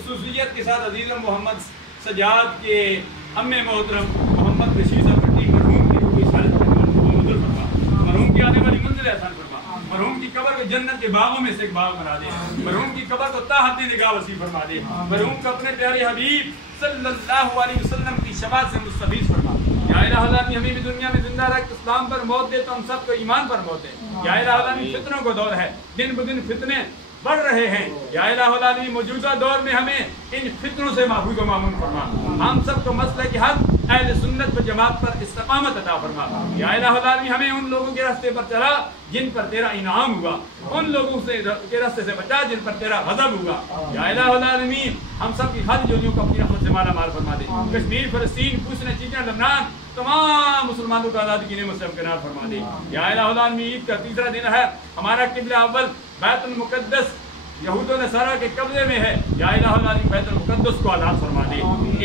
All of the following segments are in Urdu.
خصوصیت کے ساتھ عزیز محمد سجاد کے امی محترم محمد بشیر صاحب بھٹی مرحوم کی روح کی سالت منظور فرما، مرحوم کی آنے والی منزل احسان فرما، مرحوم کی قبر کو جنت کے باغوں میں سے ایک باغ بنا دے، مرحوم کی قبر کو تا حد نگاہ وسیع فرما دے، مرحوم کو اپنے پیارے حبیب صلی اللہ علیہ وسلم کی شفاعت سے مستفیض فرما۔ یا الہ العالمین ہمیں بھی دنیا میں زندہ رکھ، اسلام پر موت دے تو ہم سب کو ایمان پر موت دے۔ یا الہ العالمین فتنوں کو دور ہے، دن بدن فتنے بڑھ رہے ہیں، یا الہ العالمین موجودہ دور میں ہمیں ان فتنوں سے محفوظ و مامون فرما، ہم سب کو مسلک حق اہل سنت و جماعت پر استقامت عطا فرما۔ یا الہ العالمین ہمیں ان لوگوں کے راستے پر چلا جن پر تیرا انعام ہوا، ان لوگوں سے کے راستے سے بچا جن پر تیرا غضب ہوا۔ یا الہ العالمین ہم سب کی خالی جولیوں کو اپنی رحمت سے مالا مال فرما دے، کشمیر، فلسطین، پوچھنے چیزیں، لبنان، تمام مسلمانوں کا آزادی کی نعمت سے ہمکنار فرما دے۔ یا الہ العالمین عید کا تیسرا دن ہے، ہمارا قبلہ اول بیت المقدس یہود و نصارہ کے قبضے میں ہے، یا الہ العالمین بیت المقدس کو آزاد فرما دے۔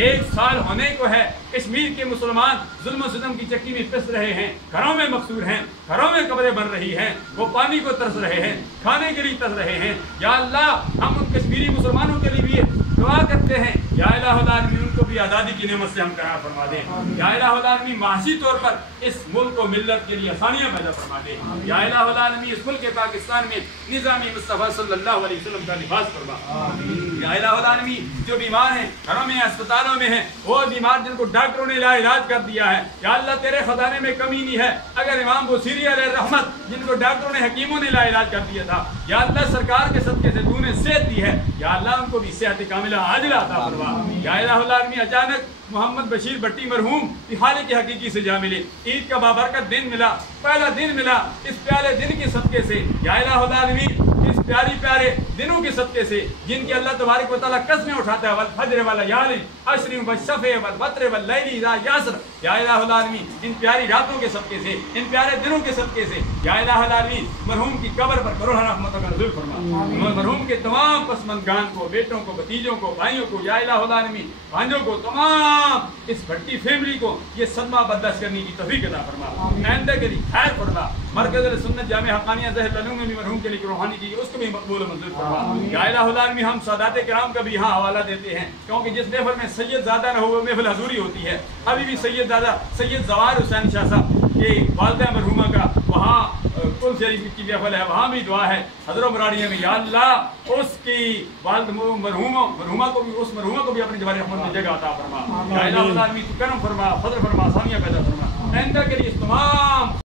1 سال ہونے کو ہے، کشمیر کے مسلمان ظلم و ستم کی چکی میں پس رہے ہیں، گھروں میں مقصور ہیں، گھروں میں قبریں بن رہی ہیں، وہ پانی کو ترس رہے ہیں، کھانے کے لیے ترس رہے ہیں۔ یا اللہ ہم ان کشمیری مسلمانوں کے لیے بھی دعا کرتے ہیں، یا الہ العالمین ان کو بھی آزادی کی نعمت سے ہمکنار فرما دے۔ یا الہ العالمین معاشی طور پر اس ملک و ملت کے لیے آسانیاں پیدا فرما دے۔ یا الہ العالمین اس ملک پاکستان میں نظام مصطفیٰ صلی اللہ علیہ وسلم کا لباس فرما۔ یا الہ العالمین جو بیمار ہیں، گھروں میں، اسپتالوں میں ہیں، وہ بیمار جن کو ڈاکٹروں نے لا علاج کر دیا ہے، یا اللہ تیرے خزانے میں کمی نہیں ہے۔ اگر امام بصیری علیہ الرحمت جن کو ڈاکٹروں نے، حکیموں نے لا علاج کر دیا تھا، یا اللہ سرکار کے صدقے سے تو نے صحت دی ہے، یا اللہ ان کو بھی صحت کاملہ عاجلہ عطا فرما۔ یا الہ العالمین اچانک محمد بشیر بھٹی مرحوم کی خالق حقیقی سے جا ملے، عید کا بابرکت دن ملا، پہلا دن ملا، اس پیارے دن کے صدقے سے یا الہ العالمین اس پیارے دنوں کے صدقے سے جن کی اللہ تبارک و تعالیٰ قسمیں اٹھاتا ہے، والفجر والیال عشر والشفع والوتر واللیل اذا یسر، یا الہ العالمین ان پیاری راتوں کے صدقے سے، ان پیارے دنوں کے صدقے سے یا الہ العالمین مرحوم کی قبر پر کروڑ رحمتوں کا نزول فرما، مرحوم کے تمام پسماندگان کو، بیٹوں کو، بھتیجوں کو، بھائیوں کو، یا الہ العالمین بھانجوں کو، تمام اس بھٹی فیملی کو یہ صدمہ برداشت کرنے کی توفیق عطا فرما، آئندہ کے لیے خیر فرما۔ مرکز سنت جامع حقانیہ ظاہر العلوم میں بھی مرحوم کے لیے روحانی کی اس کو بھی مقبول و منظور فرما۔ یا الہ العالمین ہم سادات کرام کا بھی یہاں حوالہ دیتے ہیں، کیونکہ جس محفل میں سید زادہ نہ ہو وہ محفل حضوری ہوتی ہے۔ ابھی بھی سید زادہ سید زوار حسین شاہ صاحب کے والدہ مرحومہ کا وہاں کل شریف کی محفل ہے، وہاں بھی دعا ہے حضرت مراڑیہ میں، یا اللہ اس کی والد مرحومہ کو بھی اپنی جوار رحمت میں جگہ عطا فرما۔ یا الہ العالمین تو کرم فرما، فضل فرما، آسانیاں پیدا فرما۔ آئندہ کے لیے تمام